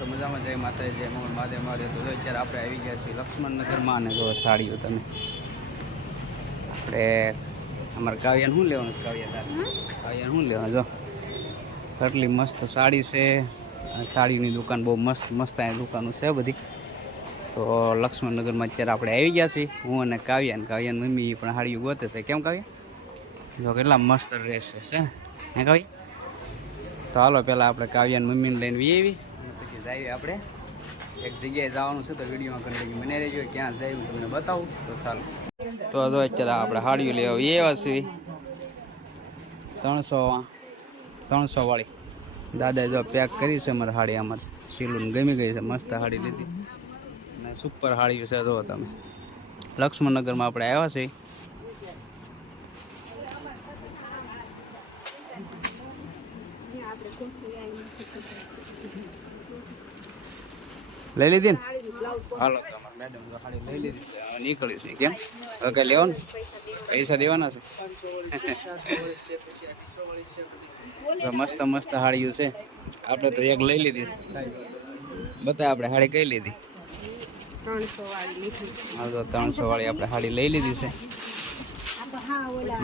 છો મજામાં? જય માતાજી, જય મંગળ મહાદેવ મહાદેવ. તો અત્યારે આપણે આવી ગયા છીએ લક્ષ્મણનગરમાં અને જો સાડીઓ તમે આપણે અમારા કાવ્યાને શું લેવાનું છે? કાવ્યાને શું લેવાનું? જો કેટલી મસ્ત સાડી છે. સાડીની દુકાન બહુ મસ્ત મસ્ત અહીંયા દુકાનો છે બધી. તો લક્ષ્મણનગરમાં અત્યારે આપણે આવી ગયા છીએ હું અને કાવ્યાની મમ્મી પણ સાડીઓ ગોતે છે. કેમ કાવ્યા? જો કેટલા મસ્ત ડ્રેસ છે ને હે કાવ્યા? તો હાલો પહેલાં આપણે કાવ્યાની મમ્મીને લઈને વી આવી અને પછી જઈએ આપણે એક જગ્યાએ જવાનું છે. તો વિડીયોમાં કન્ટિન્યુ બને રહેજો. ક્યાં જઈએ હું તમને બતાવું. તો ચાલો. તો જો અત્યારે આપણે સાડીઓ લેવા એવા છીએ 300 વાળી. દાદા જો પેક કરી છે અમારે સાડી. અમારે સીલું ગમી ગઈ છે. મસ્ત સાડી લીધી અને સુપર સાડીઓ છે. જો તમે લક્ષ્મણનગરમાં આપણે આવ્યા છીએ. લઈ લીધી ને? હાલો તો અમારે મેડમ સાડી લઈ લીધી છે. હવે નીકળી છે. કેમ હવે કઈ લેવાનું? પૈસા દેવાના છે. મસ્ત મસ્ત સાડીઓ છે. આપણે તો એક લઈ લીધી છે. બતા આપણે સાડી કઈ લીધી? 300 વાળી આપણે સાડી લઈ લીધી છે.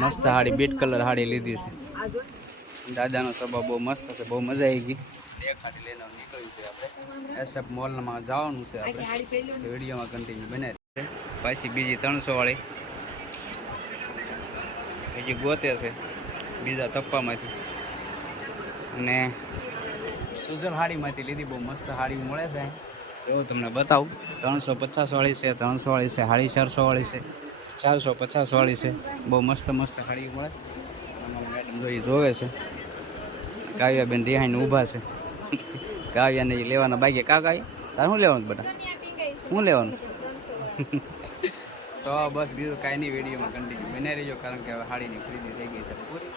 મસ્ત સાડી બીટ કલર સાડી લીધી છે. દાદાનો સ્વભાવ બહુ મસ્ત છે. બહુ મજા આવી ગઈ. એક સાડી લઈને નીકળ્યું છે આપણે એસએફ મોલમાં જવાનું છે. આપણે વિડીયોમાં કન્ટિન્યુ બને છે. પાછી બીજી 300 વાળી હજી ગોતે છે બીજા તપ્પામાંથી. અને સુજલ સાડીમાંથી લીધી. બહુ મસ્ત સાડી મળે છે એવું તમને બતાવું. 350 વાળી છે, 300 વાળી છે, 450 વાળી છે, 450 વાળી છે. બહુ મસ્ત મસ્ત સાડી મળે. મેડમ જો એ જોવે છે. કાવ્યાબેન રિહાઈને ઊભા છે. કાવ્યાને એ લેવાના બાકી. કાવ્યા તારે શું લેવાનું? બધા શું લેવાનું? તો બસ બીજું કાંઈ નહીં. વિડીયોમાં કન્ટિન્યુ બને રહેજો. કારણ કે હવે સાડીની ખરીદી થઈ ગઈ છે પૂરી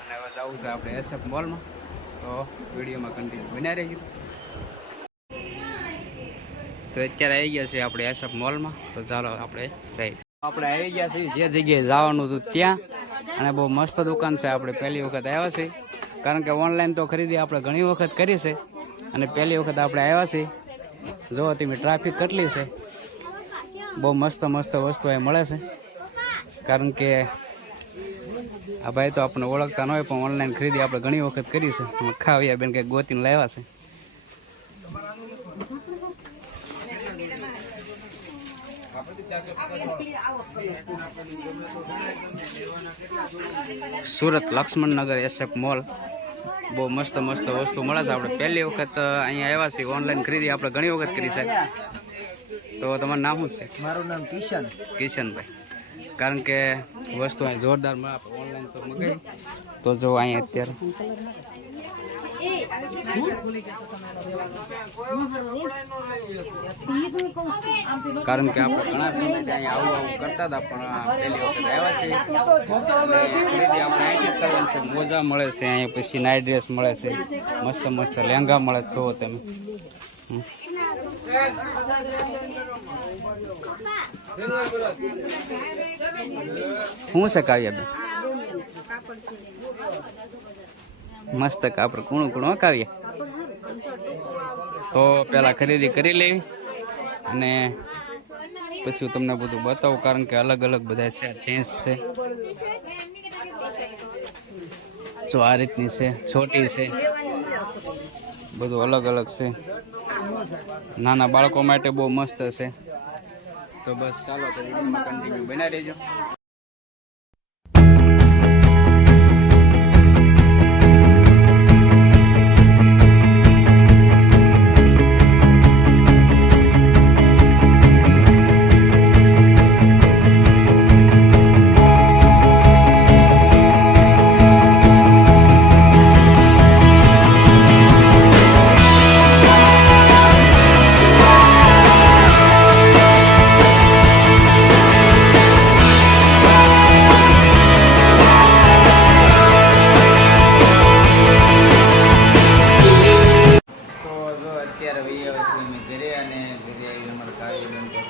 અને હવે જવું છે આપણે એસએફ મોલમાં. તો વિડીયોમાં કન્ટિન્યુ બન્યા રહેજો. તો અત્યારે આવી ગયા છીએ આપણે એસએફ મોલમાં. તો ચાલો આપણે જઈએ. આપણે આવી ગયા છીએ જે જગ્યાએ જવાનું હતું ત્યાં. અને બહુ મસ્ત દુકાન છે. આપણે પહેલી વખત આવ્યા છીએ. કારણ કે ઓનલાઈન તો ખરીદી આપણે ઘણી વખત કરી છે અને પહેલી વખત આપણે આવ્યા છીએ. જો તમે ટ્રાફિક કેટલી છે. બહુ મસ્ત મસ્ત વસ્તુ અહીં મળે છે. કારણ કે આ ભાઈ તો આપણને ઓળખતા ન હોય પણ ઓનલાઈન ખરીદી આપણે ઘણી વખત કરી છે. ખાવ્યા બેન કંઈક ગોતીને લાવ્યા છે. Surat Laxman Nagar SF mall. બહુ મસ્ત મસ્ત વસ્તુ મળે છે. આપણે પહેલી વખત અહીંયા આવ્યા છીએ. ઓનલાઈન ખરીદી આપણે ઘણી વખત કરી છે. તો તમારું નામ શું છે? મારું નામ કિશનભાઈ. કારણ કે વસ્તુ અહીં જોરદાર મળે. આપણે ઓનલાઈન તો મગાવી તો જો અહીંયા અત્યારે કારણ કે આપણે ઘણા સમયથી અહીંયા આવું કરતા હતા પણ પહેલી વખત આવ્યા છીએ. ખરીદી આપણે અહીંથી કરવાની છે. મોજા મળે છે અહીંયા, પછી નાઇટ ડ્રેસ મળે છે, મસ્ત મસ્ત લહેંગા મળે છે. જુઓ તમે શું છે કાવ્યાબેન? મસ્ત કાપડ કૂણું કૂણું કાવ્યા. તો પહેલાં ખરીદી કરી લેવી અને પછી તમને બધું બતાવું. કારણ કે અલગ અલગ બધા છે. જીન્સ છે જો આ રીતની છે, છોટી છે, બધું અલગ અલગ છે. નાના બાળકો માટે બહુ મસ્ત છે. તો બસ ચાલો તો વિડીયોમાં કન્ટિન્યુ બના રહેજો.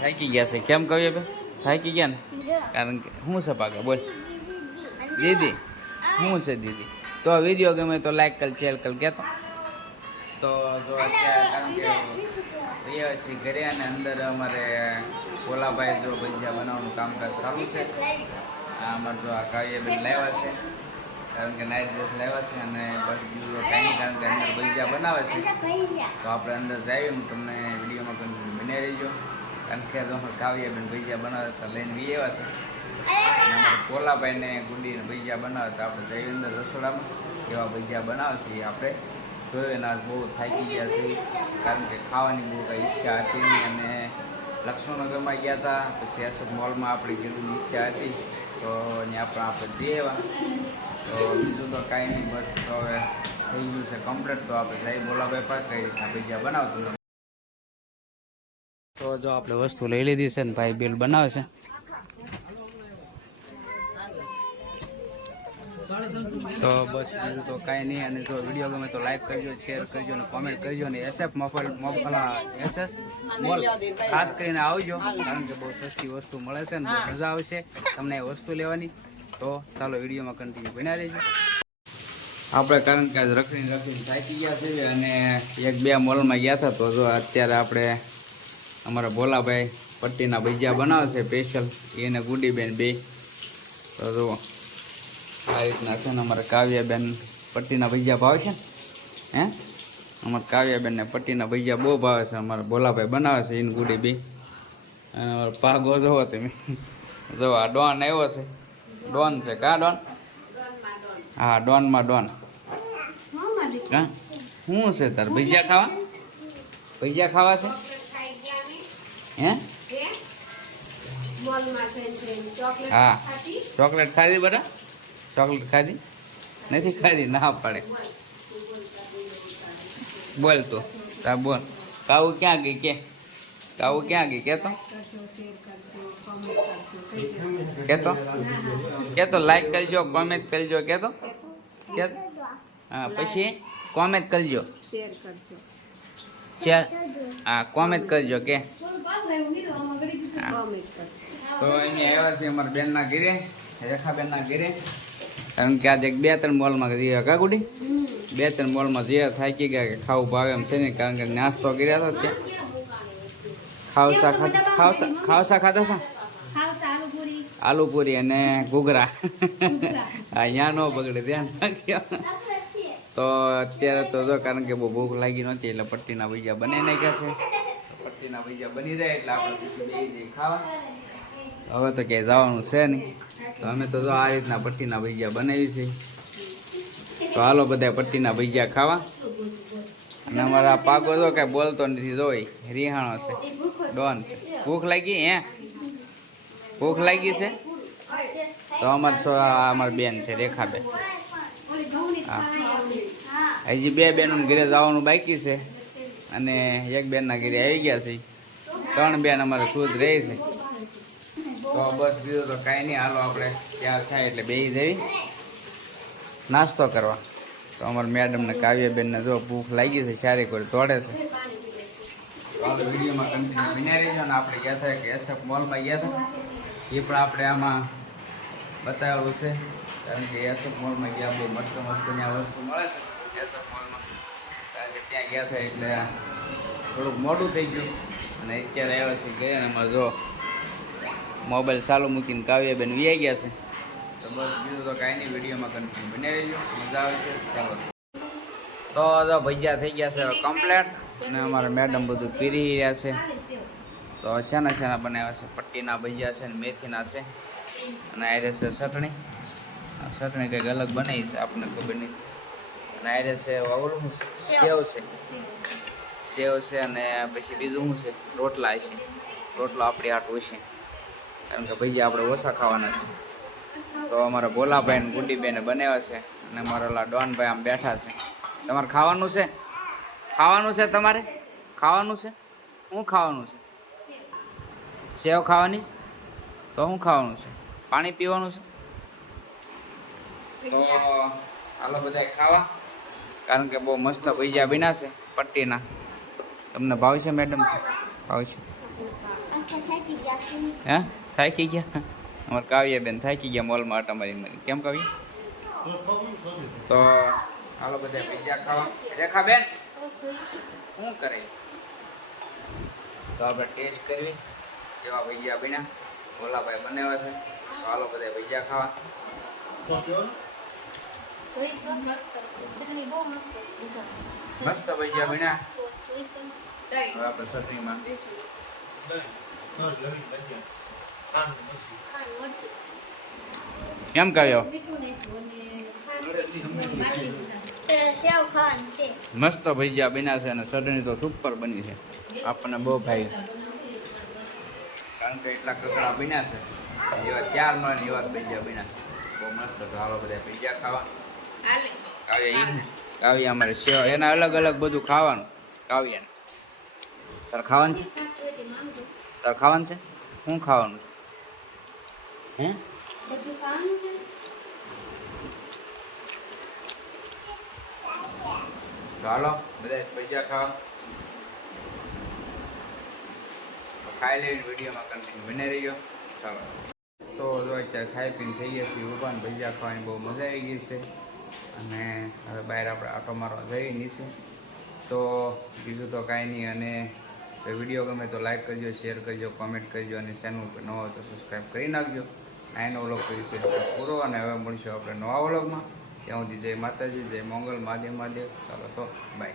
થાકી ગયા છે. કેમ કહીએ બે? થાકી ગયા ને? કારણ કે શું છે પાકા? બોલ દીદી, શું છે દીદી? તો વિડીયો ગમે તો લાઈક કર, શેર કર. કહેતો તો જો અત્યારે કારણ કે રહ્યા છીએ ઘરે અને અંદર અમારે ભોલાભાઈ જો ભજીયા બનાવવાનું કામકાજ ચાલુ છે. આ અમારે જો આ કાવ્યબેન લાવ્યા છે કારણ કે નાઇટ ડ્રેસ લાવ્યા છે અને બસ બીજું કાંઈ નહીં કારણ કે અંદર ભજીયા બનાવે છે. તો આપણે અંદર જઈએ હું તમને વિડીયોમાં કન્ટિન્યુ બની રહીજો કારણ કે જો કાવ્યબેન ભજીયા બનાવે તો લઈને વી આવ્યા છે. અને અમારે ભોલાભાઈને ગુડીને ભજીયા બનાવે તો આપણે જઈએ અંદર રસોડામાં કેવા ભજીયા બનાવે છે એ આપણે જોયું. આજ બહુ થાકી ગયા છે કારણ કે ખાવાની બહુ કંઈ ઈચ્છા હતી નહીં અને લક્ષ્મણનગરમાં ગયા હતા પછી એસએફ મોલમાં આપણી ગીરની ઈચ્છા હતી તો ત્યાં પણ આપણે જઈ આવ્યા. તો બીજું તો કાંઈ નહીં બસ તો હવે થઈ ગયું છે કમ્પ્લીટ. તો આપણે જઈ ભોલાભાઈ પાસે કઈ રીતના ભજીયા બનાવતું. તો જો આપણે વસ્તુ લઈ લીધી છે ને ભાઈ બિલ બનાવે છે. તો બસ બીજું તો કાંઈ નહીં. અને જો વિડીયો ગમે તો લાઈક કરજો, શેર કરજો અને કોમેન્ટ કરજો. અને એસએફ એસએસ મોલ ખાસ કરીને આવજો કારણ કે બહુ સસ્તી વસ્તુ મળે છે ને બહુ મજા આવશે તમને એ વસ્તુ લેવાની. તો ચાલો વિડીયોમાં કન્ટિન્યુ બન્યા રહેજો. આપણે કારણ કે આજ રખડીને થાકી ગયા છીએ અને 1-2 મોલમાં ગયા હતા. તો જો અત્યારે આપણે અમારા ભોલાભાઈ પટ્ટીના ભજીયા બનાવે છે સ્પેશિયલ એને ગુડીબેન બે. તો જુઓ આ રીતના છે ને અમારા કાવ્યાબેન પટ્ટીના ભજીયા ભાવે છે હે. અમારા કાવ્યાબેનને પટ્ટીના ભજીયા બહુ ભાવે છે. અમારા ભોલાભાઈ બનાવે છે એને ગુડી બે. અને પાગો જોવો તમે જો આ ડોન આવ્યો છે. ડોન છે કા ડોન? હા ડોનમાં ડોન. હા શું છે તાર ભજીયા ખાવા? ભજીયા ખાવા છે હે? હા ચોકલેટ ખાધી બધા? ચોકલેટ ખાધી નથી? ખાધી ના પાડે. બોલ તો તા બોલ. કાવું ક્યાં ગઈ કે? કાવું ક્યાં ગઈ કેતો? કેતો લાઈક કરજો, કોમેન્ટ કરજો કેતો. કેતો હા પછી કોમેન્ટ કરજો, શેર હા કોમેન્ટ કરજો કે. તો અહીંયા આવ્યા છે અમારા બેનના ઘરે, રેખાબેનના ઘરે. કારણ કે આજે 2-3 મોલમાં જઈએ કા ગુડી? 2-3 મોલમાં જઈએ થાકી ગયા કે ખાવું ભાવે એમ છે ને કારણ કે નાસ્તો કર્યા હતા ત્યાં. ખાવસા ખાધા હતા આલુપુરી અને ઘૂઘરા. અહીંયા નો બગડે ધ્યાન રાખ્યો. તો અત્યારે તો જો કારણ કે બહુ ભૂખ લાગી નહોતી એટલે પટ્ટીના ભજીયા બનાવી નાખ્યા છે. પટ્ટીના ભજીયા બની જાય એટલે આપણે પછી બે જઈએ ખાવા. હવે તો ક્યાંય જવાનું છે નહીં તો અમે તો જો આ રીતના પટ્ટીના ભજીયા બનાવી છે. તો હાલો બધા પટ્ટીના ભજીયા ખાવા. અને અમારા પાકો જો કાંઈ બોલતો નથી જોઈ રિહાણો છે ડોન. ભૂખ લાગી હે? ભૂખ લાગી છે તો અમારી બેન છે રેખાબેન. હા હજી 2 બેનોને ઘરે જવાનું બાકી છે અને 1 બેનના ઘરે આવી ગયા છે. 3 બેન અમારે શુદ્ધ રહે છે. તો બસ બીજું તો કાંઈ નહીં. હાલો આપણે તૈયાર થાય એટલે બેસી જવી નાસ્તો કરવા. તો અમારા મેડમને કાવ્યબેનને જો ભૂખ લાગી છે સારી કોઈ તોડે છે. તો હાલો વિડીયોમાં કન્ટિન્યુ બન્યા રહીજો. અને આપણે ગયા હતા કે એસએફ મોલમાં ગયા હતા એ પણ આપણે આમાં બતાવેલું છે કારણ કે એસએફ મોલમાં ગયા બહુ મસ્ત ત્યાં વસ્તુ મળે છે એસએફ મોલમાં. કારણ કે ત્યાં ગયા હતા એટલે થોડુંક મોડું થઈ ગયું અને અત્યારે આવ્યા છે ગયા ને એમાં જો મોબાઈલ ચાલુ મૂકીને કાવ્યબેન વી ગયા છે. તો બસ બીજું તો કાંઈ નહીં. વિડીયોમાં કન્ટિન્યુ બનાવી દેજો મજા આવે છે. ચાલો તો જો ભજીયા થઈ ગયા છે કમ્પ્લેટ અને અમારા મેડમ બધું પીરી રહ્યા છે. તો શાના બનાવ્યા છે? પટ્ટીના ભજીયા છે ને મેથીના છે અને આયરે છે ચટણી. ચટણી કંઈક અલગ બનાવી છે આપણને ખબર નહીં. અને આયરે છે ઓલું સેવ છે અને પછી બીજું શું છે? રોટલા છે. રોટલો આપણી હાટું છે કારણ કે ભજીયા આપણે ઓછા ખાવાના છે. તો અમારા ભોલાભાઈ ને ગુડીબેને બનાવ્યા છે અને અમારા ઓલા ડોનભાઈ આમ બેઠા છે. તમારે ખાવાનું છે? ખાવાનું છે તમારે? ખાવાનું છે? શું ખાવાનું છે? સેવ ખાવાની? તો શું ખાવાનું છે? પાણી પીવાનું છે? તો હાલો બધા ખાવા કારણ કે બહુ મસ્ત ભજીયા બન્યા છે પટ્ટીના. તમને ભાવશે મેડમ? ભાવશે હે? થાકી ગયા અમારે કાવ્યાબેન થાકી ગયા મોલમાં આટા મારી. કેમ કાવ્ય? તો હાલો બધા ભજીયા ખાવા. રેખાબેન શું કરે તો આપણે ટેસ્ટ કરવી કેવા ભજીયા બન્યા. ઓલાભાઈ બનાવ્યા છે. ચાલો બધા ભજીયા ખાવા. મસ્ત ભજીયા બન્યા. હવે આપણે ચટણીમાં કેમ કાવ્યો મસ્ત ભજીયા બન્યા છે અને ચટણી તો સુપર બની છે. આપણને બહુ ભાઈ કારણ કે એટલા કકડા બન્યા છે એવા ચાર નો એવા ભજીયા બન્યા છે. બહુ મસ્ત. તો હાલો બધા ભજીયા ખાવા. કાવ્ય અમારે સેવા એના અલગ અલગ બધું ખાવાનું. કાવ્યાને તારે ખાવાનું છે? તારે ખાવાનું છે? શું ખાવાનું હે? તો હાલો બધા ભજીયા ખાવા. ખાઈ લેવી વિડીયોમાં કન્ટિન્યુ બને રહીયો. ચાલો તો જો અત્યારે ખાઈ પીને થઈ ગયા છીએ ઊભા. ભજીયા ખાવાની બહુ મજા આવી ગઈ છે અને હવે બહાર આપણે આટો મારવા જઈએ નીચે. તો બીજું તો કાંઈ નહીં. અને વિડીયો ગમે તો લાઈક કરજો, શેર કરજો, કોમેન્ટ કરજો અને ચેનલ ઉપર ન હોય તો સબસ્ક્રાઈબ કરી નાખજો. આનો વ્લોગ કરીશું આપણે પૂરો અને હવે મળીશું આપણે નવા વ્લોગમાં. ત્યાં સુધી જય માતાજી, જય મંગલ, મહાદેવ મહાદેવ. ચાલો તો બાય.